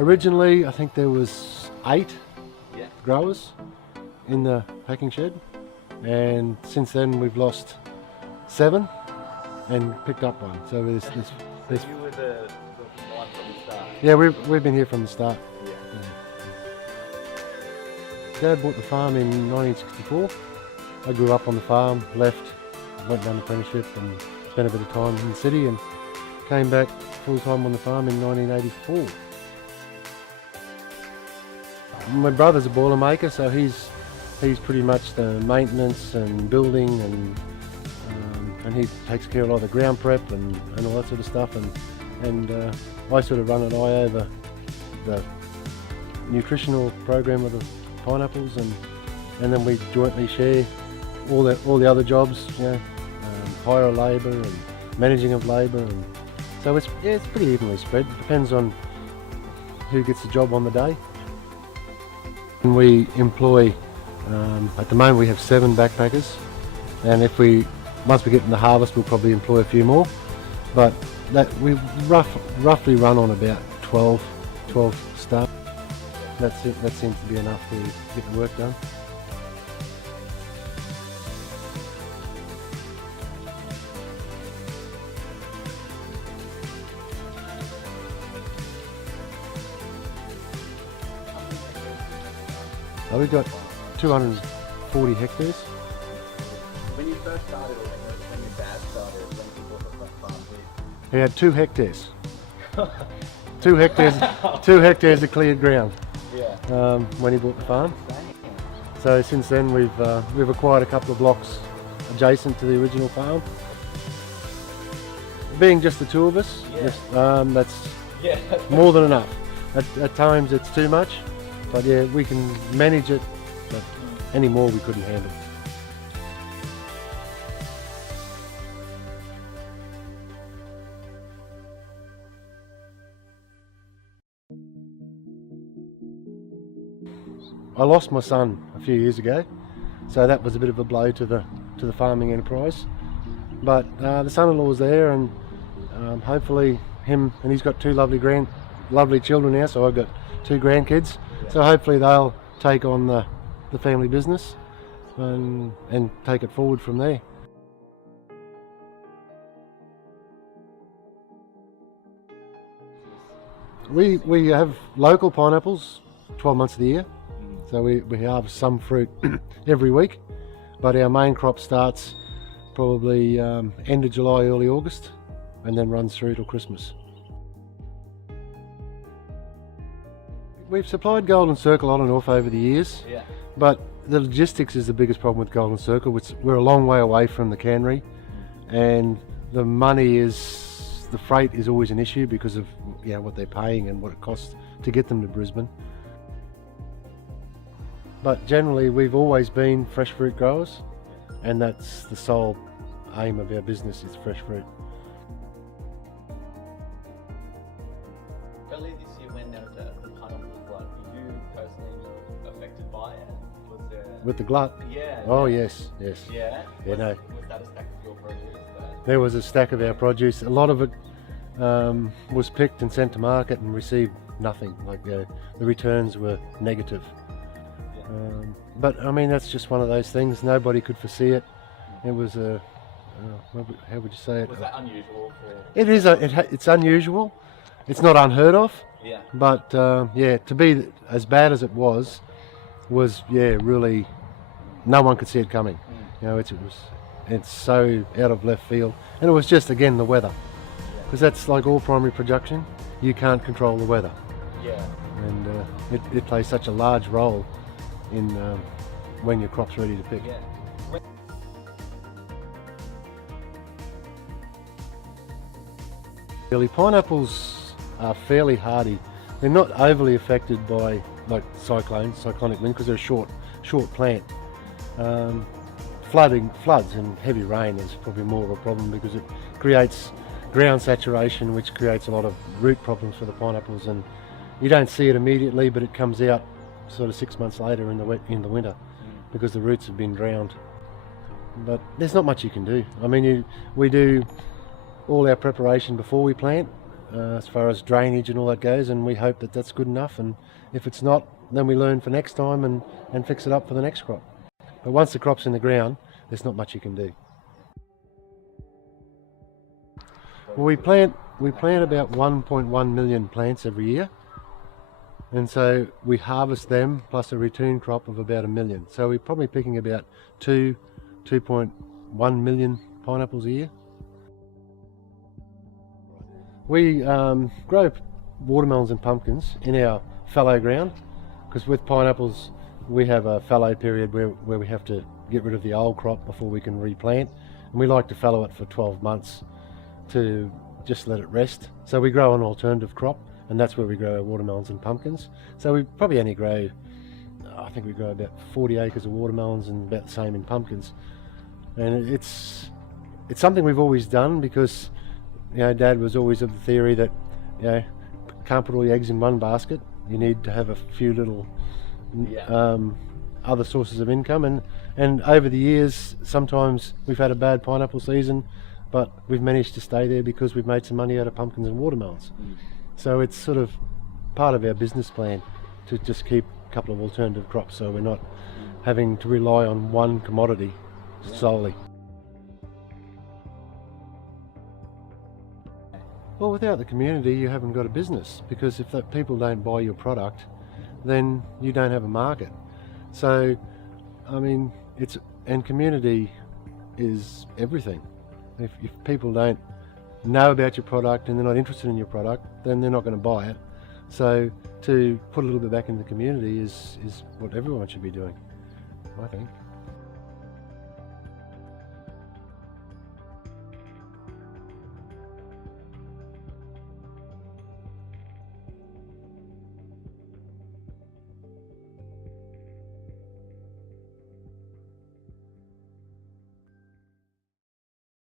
Originally, I think there was 8 Yeah. growers in the packing shed, and since then we've lost 7 and picked up 1. So there's So you were the one from the start? yeah, we've been here from the start. Yeah. Dad bought the farm in 1964. I grew up on the farm, left, went down an apprenticeship and spent a bit of time in the city and came back full time on the farm in 1984. My brother's a boiler maker, so he's pretty much the maintenance and building and he takes care of all the ground prep and all that sort of stuff, and I sort of run an eye over the nutritional program of the pineapples, and then we jointly share all the other jobs, you know, hire labour and managing of labour, and so it's pretty evenly spread. It depends on who gets the job on the day. And we employ, at the moment we have 7 backpackers, and once we get in the harvest we'll probably employ a few more, but that we roughly run on about 12 staff. That seems to be enough to get the work done. We've got 240 hectares. When you first started, or when your dad started, when you bought the farm, He had 2 hectares. 2 hectares, 2 hectares of cleared ground. Yeah. When he bought the farm. So since then we've acquired a couple of blocks adjacent to the original farm. Being just the 2 of us, Yeah. that's more than enough. At times it's too much, but yeah, we can manage it, but any more we couldn't handle. I lost my son a few years ago, so that was a bit of a blow to the farming enterprise. But the son-in-law's there, and hopefully him, and he's got 2 lovely children now. So I've got 2 grandkids. Yeah. So hopefully they'll take on the family business and take it forward from there. We have local pineapples 12 months of the year. So we harvest some fruit every week, but our main crop starts probably end of July, early August, and then runs through till Christmas. We've supplied Golden Circle on and off over the years, Yeah. but the logistics is the biggest problem with Golden Circle, which we're a long way away from the cannery, and the freight is always an issue because of what they're paying and what it costs to get them to Brisbane. But generally we've always been fresh fruit growers, and that's the sole aim of our business, is fresh fruit. Earlier this year, when there was the pineapple glut, were you personally affected by it? Was there... With the glut? Yeah. Oh yeah. yes. Yeah? Yeah, no. Was that a stack of your produce? There was a stack of our produce. A lot of it was picked and sent to market and received nothing. Like the returns were negative. Yeah. But I mean, that's just one of those things. Nobody could foresee it. It was how would you say it? Was that unusual for... It is. It's unusual. It's not unheard of. Yeah. But to be as bad as it was really, no one could see it coming. You know, it's so out of left field, and it was just again the weather, because that's like all primary production. You can't control the weather. Yeah. And it plays such a large role in when your crop's ready to pick. Yeah. Really, pineapples are fairly hardy. They're not overly affected by like cyclonic wind, because they're a short plant. Floods and heavy rain is probably more of a problem, because it creates ground saturation, which creates a lot of root problems for the pineapples, and you don't see it immediately, but it comes out sort of 6 months later in the winter, because the roots have been drowned. But there's not much you can do. I mean, we do all our preparation before we plant, as far as drainage and all that goes, and we hope that that's good enough, and if it's not, then we learn for next time and fix it up for the next crop. But once the crop's in the ground, there's not much you can do. Well, we plant about 1.1 million plants every year, and so we harvest them plus a return crop of about 1 million. So we're probably picking about 2.1 million pineapples a year. We grow watermelons and pumpkins in our fallow ground, because with pineapples we have a fallow period where we have to get rid of the old crop before we can replant, and we like to fallow it for 12 months to just let it rest. So we grow an alternative crop, and that's where we grow our watermelons and pumpkins. So we probably only grow, I think we grow about 40 acres of watermelons and about the same in pumpkins. And it's something we've always done because, you know, Dad was always of the theory that, you know, can't put all your eggs in one basket. You need to have a few little other sources of income, and over the years sometimes we've had a bad pineapple season, but we've managed to stay there because we've made some money out of pumpkins and watermelons. So it's sort of part of our business plan to just keep a couple of alternative crops, so we're not having to rely on one commodity solely. Well, without the community you haven't got a business, because if people don't buy your product, then you don't have a market. So, I mean, community is everything. If people don't know about your product and they're not interested in your product, then they're not going to buy it. So to put a little bit back in the community is what everyone should be doing, I think.